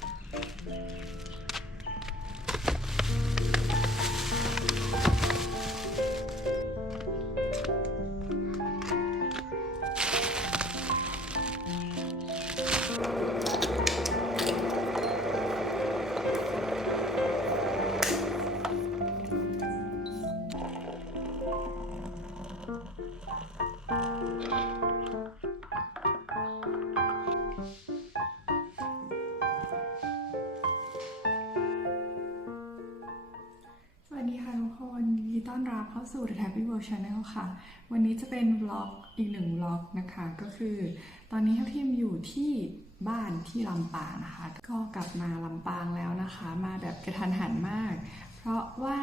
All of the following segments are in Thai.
สาสู่ The Happy World Channel ค่ะ วันนี้จะเป็นวล็อกอีกหนึ่งวล็อกนะคะ ก็คือ ตอนนี้ทัพทีมอยู่ที่บ้านที่ลำปางนะคะ ก็กลับมาลำปางแล้วนะคะ มาแบบกระทันหันมาก เพราะว่า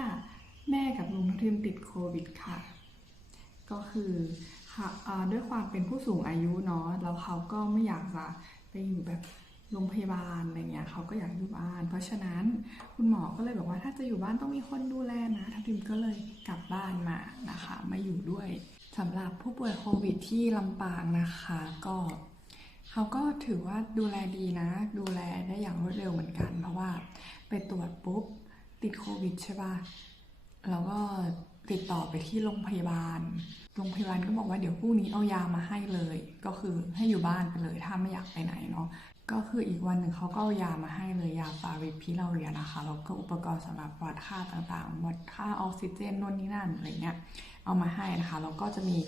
แม่กับลุงทัพทีมติดโควิดค่ะ ก็คือค่ะด้วยความเป็นผู้สูงอายุเนาะแล้วเขาก็ไม่อยากจะไปอยู่แบบ โรงพยาบาลอะไรเงี้ยเขาก็อยากอยู่บ้าน เพราะฉะนั้นคุณหมอก็เลยบอกว่าถ้าจะอยู่บ้านต้องมีคนดูแลนะทัพทิมก็เลยกลับบ้านมานะคะมาอยู่ด้วยสำหรับผู้ป่วยโควิดที่ลำปางนะคะ ก็เขาก็ถือว่าดูแลดีนะ ดูแลได้อย่างรวดเร็วเหมือนกัน เพราะว่าไปตรวจปุ๊บติดโควิดใช่ปะแล้วก็ติดต่อไปที่โรงพยาบาล โรงพยาบาลก็บอกว่าเดี๋ยวพรุ่งนี้เอายามาให้เลย ก็คือให้อยู่บ้านไปเลยถ้าไม่อยากไปไหนเนาะ ก็คืออีกวันหนึ่งเขาก็เอายามาให้เลยยาฟาวิพิลาเรียนะคะแล้วก็อุปกรณ์สำหรับวัดค่าต่างๆ วัดค่าออกซิเจนนู่นนี่นั่นอะไรเงี้ยเอามาให้นะคะแล้วก็จะมี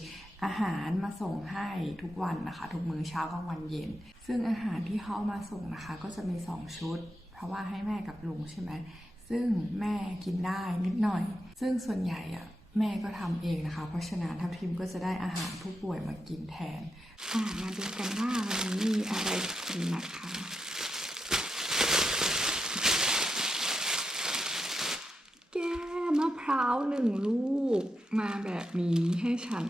อาหารมาส่งให้ทุกวันนะคะ ทุกมื้อเช้ากลางวันเย็น ซึ่งอาหารที่เขาเอามาส่งนะคะ ก็จะมี 2 ชุด เพราะว่าให้แม่กับลุงใช่ไหมซึ่งแม่กินได้นิดหน่อย ซึ่งส่วนใหญ่อะ แม่ก็ทำเองนะคะ เพราะฉะนั้นทัพทิมก็จะได้อาหารผู้ป่วยมากินแทนมาดูกันว่าวันนี้มีอะไรกินนะคะแก้มะพร้าวหนึ่งลูกมาแบบนี้ให้ฉัน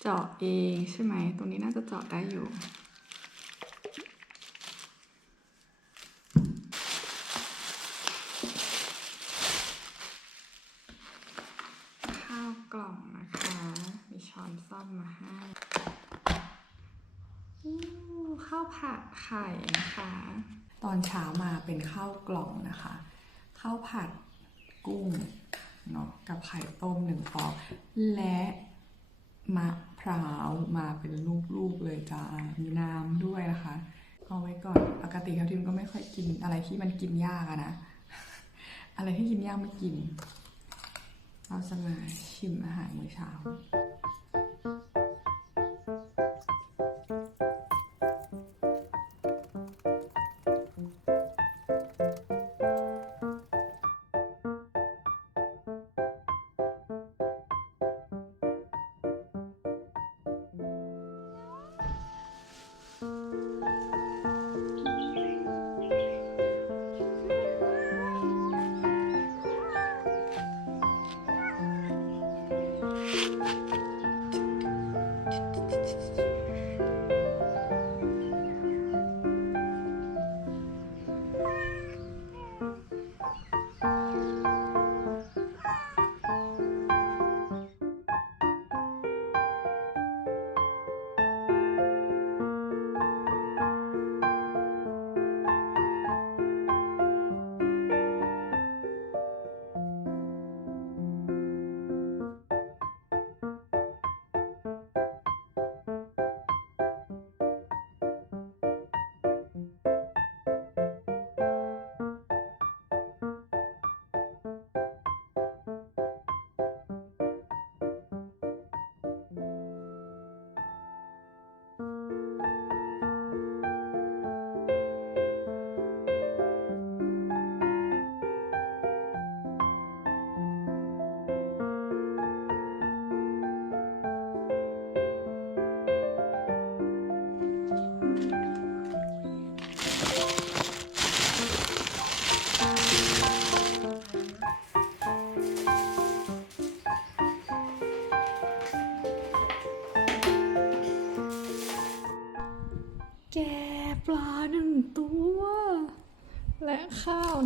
เจาะเองใช่ไหม ตรงนี้น่าจะเจาะได้อยู่ ข้าวกล่องนะคะ มี ช้อนซ่อมมาให้ข้าวผัดไข่นะคะ ตอนเช้ามาเป็นข้าวกล่องนะคะ ข้าวผัดกุ้งเนาะกับไข่ต้มหนึ่งฟองและมะพร้าวมาเป็นลูกๆเลยจ้ามีน้ำด้วยนะคะเอาไว้ก่อนปกติเขาทิมก็ไม่ค่อยกินอะไรที่มันกินยากอะนะ อะไรที่กินยากไม่กิน เราจะมาชิมอาหารมื้อเช้า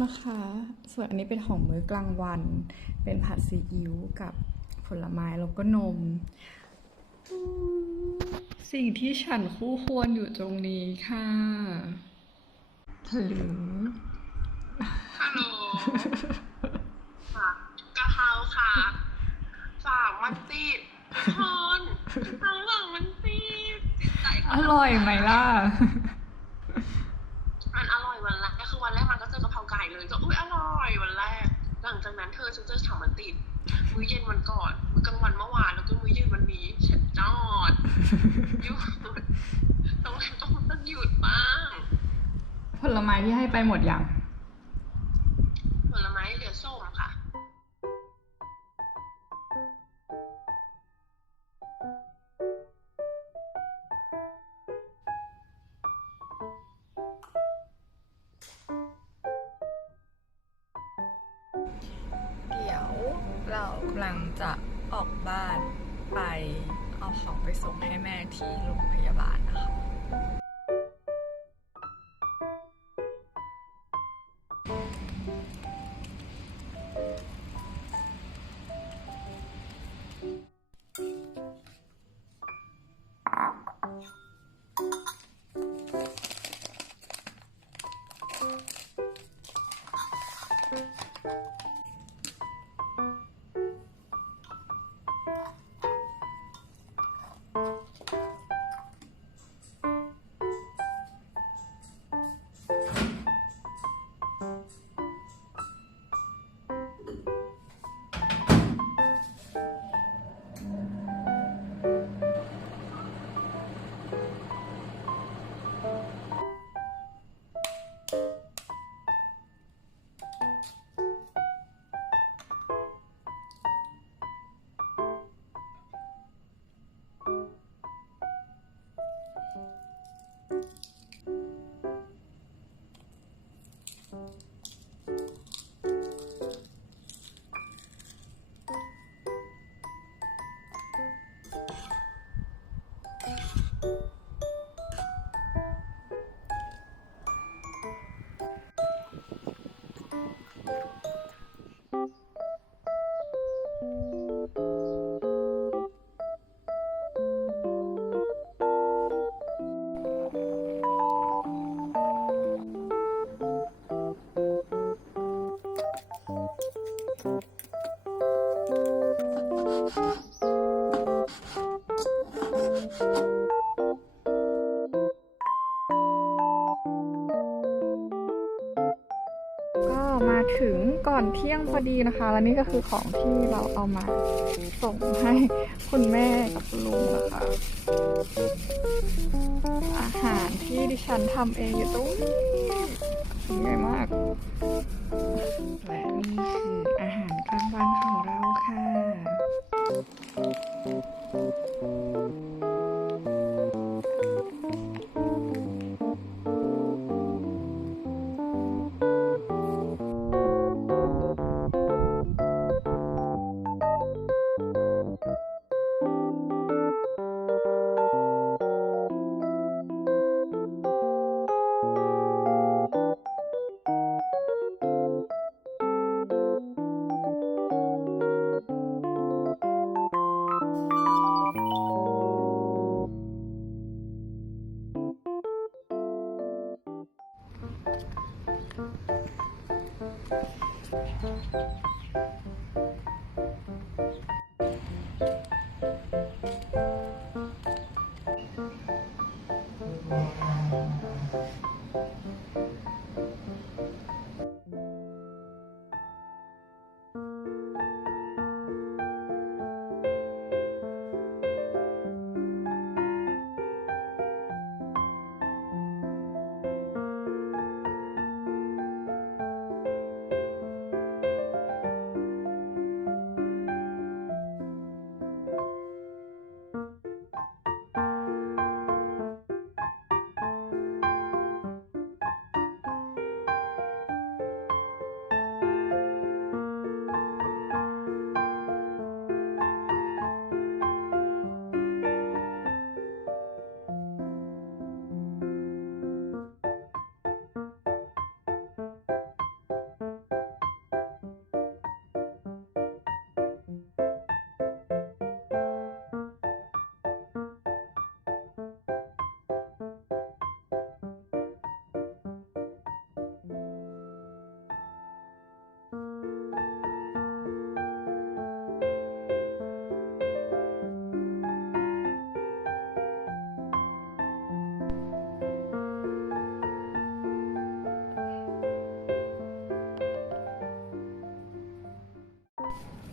นะคะ ส่วนอันนี้เป็นของมื้อกลางวัน เป็นผัดซีอิ๊วกับผลไม้แล้วก็นม สิ่งที่ฉันคู่ควรอยู่ตรงนี้ค่ะหรือฮัลโหลฝากกะเพราค่ะ ฝากมันติดทุกคนฝากมันติดติดใจอร่อยไหมล่ะ วันก่อนมื้อกลางวันเมื่อวานแล้วก็มื้อเย็นวันนี้ฉันจอดหยุดต้องต้องต้องหยุดบ้าง ผลไม้ที่ให้ไปหมดยัง เรากำลังจะออกบ้านไปเอาของไปส่งให้แม่ที่โรงพยาบาลนะคะ ก็มาถึงก่อนเที่ยงพอดีนะคะ และนี่ก็คือของที่เราเอามาส่งให้คุณแม่กับคุณลุงนะคะ อาหารที่ดิฉันทำเองอยู่ตรงนี้ใหญ่มาก เ